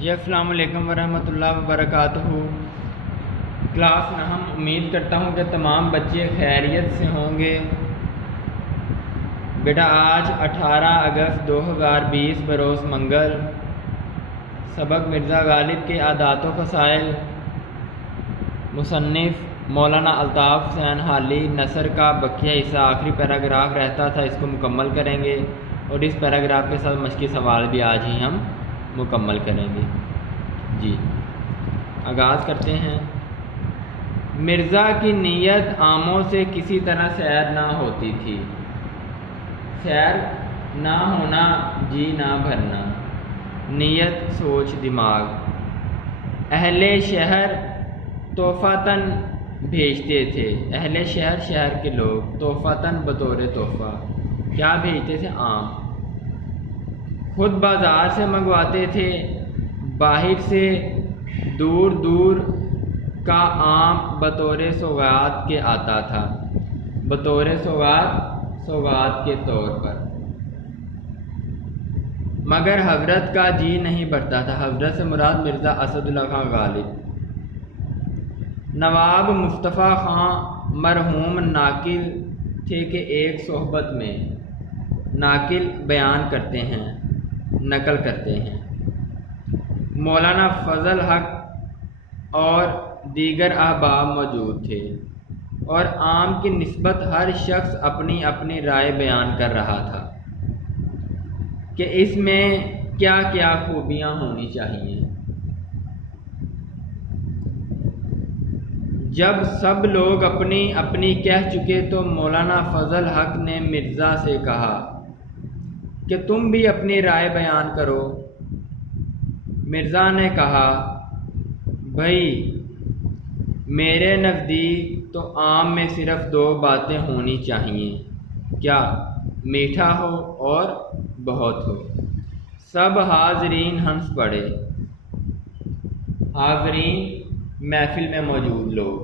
جی السلام علیکم ورحمۃ اللہ وبرکاتہ۔ کلاس نہم امید کرتا ہوں کہ تمام بچے خیریت سے ہوں گے۔ بیٹا آج 18 اگست 2020 بروز منگل، سبق مرزا غالب کے عادات و فضائل، مصنف مولانا الطاف حسین حالی، نثر کا بقیہ حصہ آخری پیراگراف رہتا تھا، اس کو مکمل کریں گے اور اس پیراگراف کے ساتھ مشقی سوال بھی آج ہی ہم مکمل کریں گے۔ جی آغاز کرتے ہیں۔ مرزا کی نیت عاموں سے کسی طرح سیر نہ ہوتی تھی، سیر نہ ہونا جی نہ بھرنا، نیت سوچ دماغ۔ اہل شہر تحفتاً بھیجتے تھے، اہل شہر شہر کے لوگ تحفتاً بطور تحفہ کیا بھیجتے تھے؟ آم۔ خود بازار سے منگواتے تھے، باہر سے دور دور کا آم بطور سوغات کے آتا تھا، بطور سوغات کے طور پر، مگر حضرت کا جی نہیں بھرتا تھا۔ حضرت سے مراد مرزا اسد اللہ خان غالب۔ نواب مصطفیٰ خان مرحوم ناقل تھے کہ ایک صحبت میں، ناقل بیان کرتے ہیں، نقل کرتے ہیں، مولانا فضل حق اور دیگر احباب موجود تھے اور عام کی نسبت ہر شخص اپنی اپنی رائے بیان کر رہا تھا کہ اس میں کیا کیا خوبیاں ہونی چاہیے۔ جب سب لوگ اپنی اپنی کہہ چکے تو مولانا فضل حق نے مرزا سے کہا کہ تم بھی اپنی رائے بیان کرو۔ مرزا نے کہا بھائی میرے نزدیک تو عام میں صرف دو باتیں ہونی چاہیے، کیا؟ میٹھا ہو اور بہت ہو۔ سب حاضرین ہنس پڑے، حاضرین محفل میں موجود لوگ۔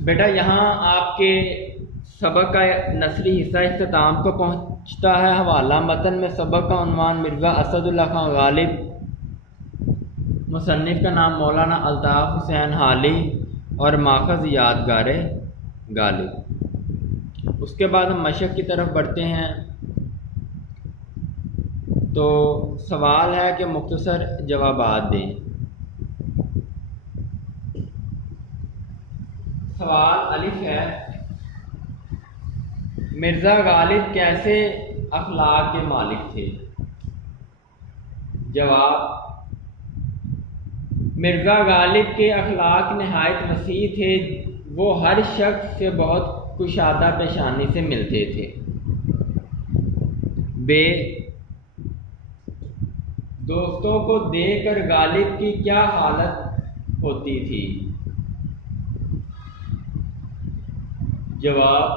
بیٹا یہاں آپ کے سبق کا نثری حصہ اختتام کو پہنچتا ہے۔ حوالہ متن میں سبق کا عنوان مرزا اسد اللہ خان غالب، مصنف کا نام مولانا الطاف حسین حالی اور ماخذ یادگار غالب۔ اس کے بعد ہم مشق کی طرف بڑھتے ہیں۔ تو سوال ہے کہ مختصر جوابات دیں۔ سوال الف ہے، مرزا غالب کیسے اخلاق کے مالک تھے؟ جواب، مرزا غالب کے اخلاق نہایت وسیع تھے، وہ ہر شخص سے بہت کشادہ پیشانی سے ملتے تھے۔ ب، دوستوں کو دیکھ کر غالب کی کیا حالت ہوتی تھی؟ جواب،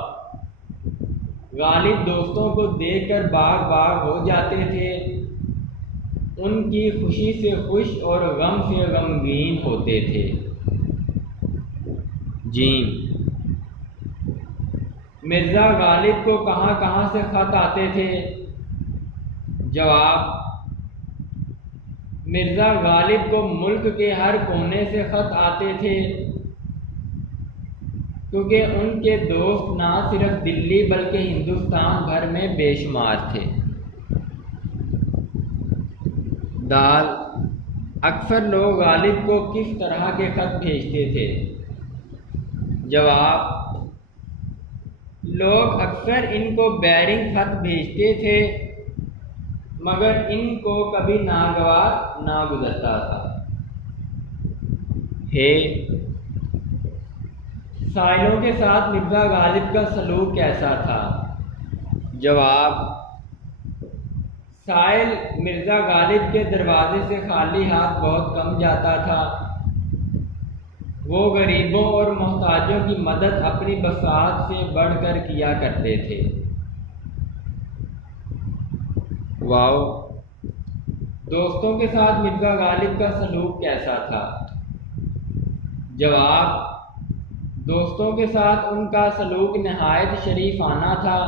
غالب دوستوں کو دیکھ کر باغ باغ ہو جاتے تھے، ان کی خوشی سے خوش اور غم سے غمگین ہوتے تھے۔ جیم، مرزا غالب کو کہاں کہاں سے خط آتے تھے؟ جواب، مرزا غالب کو ملک کے ہر کونے سے خط آتے تھے، کیونکہ ان کے دوست نہ صرف دلی بلکہ ہندوستان بھر میں بے شمار تھے۔ دال، اکثر لوگ غالب کو کس طرح کے خط بھیجتے تھے؟ جواب، لوگ اکثر ان کو بیرنگ خط بھیجتے تھے، مگر ان کو کبھی ناگوار نہ گزرتا تھا۔ ہے، سائلوں کے ساتھ مرزا غالب کا سلوک کیسا تھا؟ جواب، سائل مرزا غالب کے دروازے سے خالی ہاتھ بہت کم جاتا تھا، وہ غریبوں اور محتاجوں کی مدد اپنی بساط سے بڑھ کر کیا کرتے تھے۔ واو، دوستوں کے ساتھ مرزا غالب کا سلوک کیسا تھا؟ جواب، دوستوں کے ساتھ ان کا سلوک نہایت شریفانہ تھا،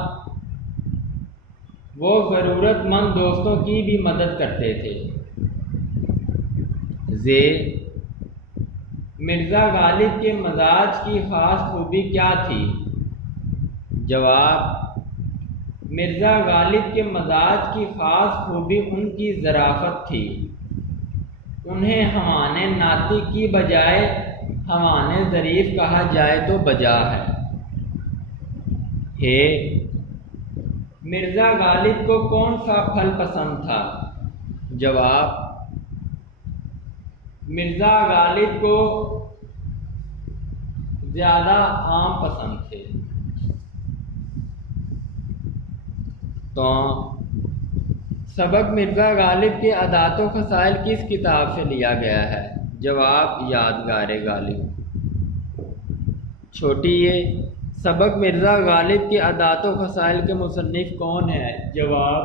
وہ ضرورت مند دوستوں کی بھی مدد کرتے تھے۔ زے مرزا غالب کے مزاج کی خاص خوبی کیا تھی؟ جواب، مرزا غالب کے مزاج کی خاص خوبی ان کی ظرافت تھی۔ انہیں حیوان ناطق کی بجائے حیوان ظریف کہا جائے تو بجا ہے۔ مرزا غالب کو کون سا پھل پسند تھا؟ جواب، مرزا غالب کو زیادہ آم پسند تھے۔ تو سبق مرزا غالب کے عادات و خصائل کس کتاب سے لیا گیا ہے؟ جواب، یادگار غالب۔ چھوٹی یہ سبق مرزا غالب کے عادات و خصائل کے مصنف کون ہے؟ جواب،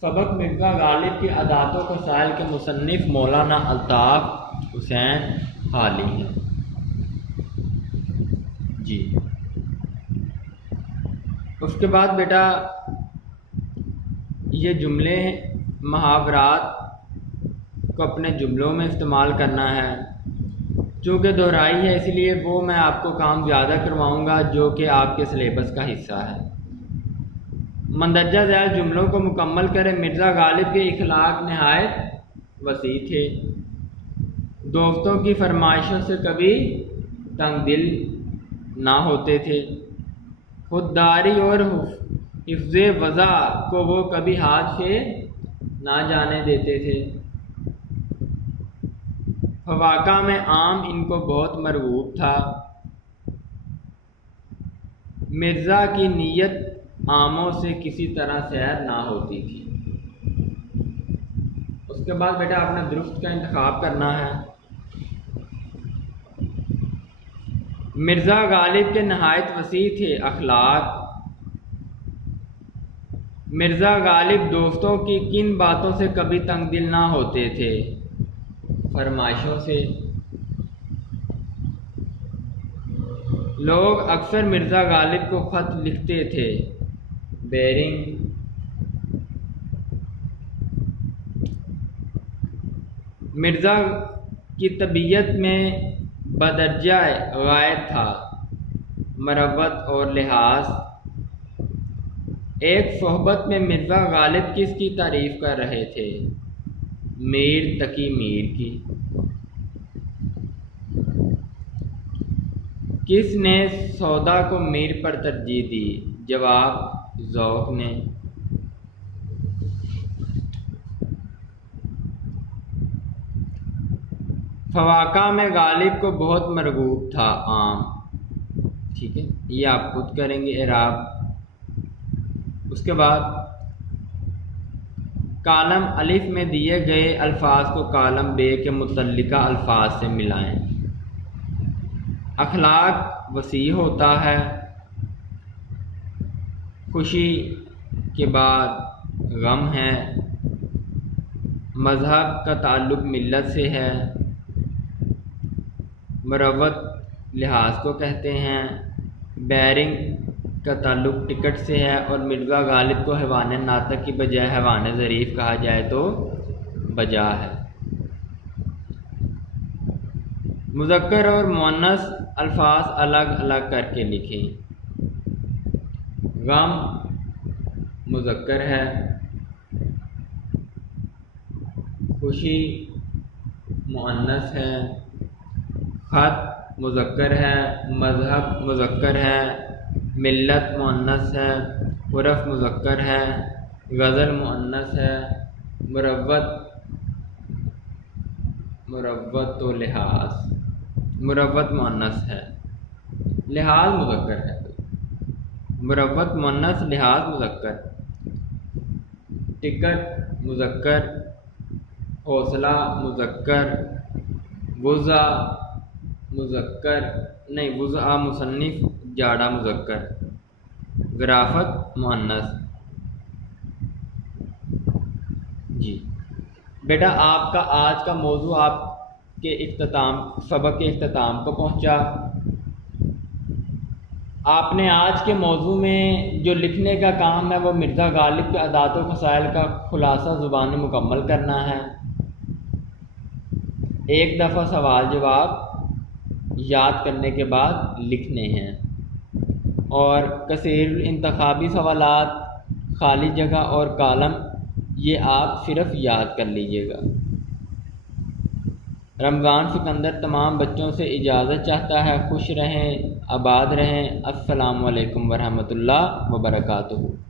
سبق مرزا غالب کے عادات و خصائل کے مصنف مولانا الطاف حسین حالی ہیں۔ جی، اس کے بعد بیٹا یہ جملے محاورات کو اپنے جملوں میں استعمال کرنا ہے۔ چونکہ دہرائی ہے اس لیے وہ میں آپ کو کام زیادہ کرواؤں گا جو کہ آپ کے سلیبس کا حصہ ہے۔ مندرجہ ذیل جملوں کو مکمل کریں۔ مرزا غالب کے اخلاق نہایت وسیع تھے، دوستوں کی فرمائشوں سے کبھی تنگ دل نہ ہوتے تھے، خودداری اور حفظ وضع کو وہ کبھی ہاتھ سے نہ جانے دیتے تھے، فواکہ میں آم ان کو بہت مرغوب تھا، مرزا کی نیت آموں سے کسی طرح سیر نہ ہوتی تھی۔ اس کے بعد بیٹا آپ نے درست کا انتخاب کرنا ہے۔ مرزا غالب کے نہایت وسیع تھے اخلاق۔ مرزا غالب دوستوں کی کن باتوں سے کبھی تنگ دل نہ ہوتے تھے؟ فرمائشوں سے۔ لوگ اکثر مرزا غالب کو خط لکھتے تھے، بیرنگ۔ مرزا کی طبیعت میں بدرجہ غایت تھا مروت اور لحاظ۔ ایک صحبت میں مرزا غالب کس کی تعریف کر رہے تھے؟ میر تقی میر کی۔ کس نے سودا کو میر پر ترجیح دی؟ جواب، ذوق نے۔ فواکہ میں غالب کو بہت مرغوب تھا آم۔ ٹھیک ہے، یہ آپ خود کریں گے اعراب۔ اس کے بعد کالم الف میں دیے گئے الفاظ کو کالم بے کے متعلقہ الفاظ سے ملائیں۔ اخلاق وسیع ہوتا ہے، خوشی کے بعد غم ہے، مذہب کا تعلق ملت سے ہے، مروت لحاظ کو کہتے ہیں، بیرنگ کا تعلق ٹکٹ سے ہے، اور مرزا غالب کو حیوان ناطق کی بجائے حیوان ظریف کہا جائے تو بجا ہے۔ مذکر اور مؤنث الفاظ الگ الگ کر کے لکھیں۔ غم مذکر ہے، خوشی مؤنث ہے، خط مذکر ہے، مذہب مذکر ہے، ملت مؤنث ہے، عرف مذکر ہے، غزل مؤنث ہے، مروت و لحاظ مروت مؤنث ہے، لحاظ مذکر ہے، مروت مؤنث لحاظ مذکر، ٹکٹ مذکر، حوصلہ مذکر، وضع مذکر نہیں وضع مصنف جاڑا مذکر، ظرافت مؤنث۔ جی بیٹا آپ کا آج کا موضوع آپ کے سبق کے اختتام کو پہنچا۔ آپ نے آج کے موضوع میں جو لکھنے کا کام ہے وہ مرزا غالب کے عادات و خصائل کا خلاصہ زبانی مکمل کرنا ہے۔ ایک دفعہ سوال جواب یاد کرنے کے بعد لکھنے ہیں، اور کثیر انتخابی سوالات، خالی جگہ اور کالم یہ آپ صرف یاد کر لیجئے گا۔ رمضان سکندر تمام بچوں سے اجازت چاہتا ہے۔ خوش رہیں، آباد رہیں۔ السلام علیکم ورحمۃ اللہ وبرکاتہ۔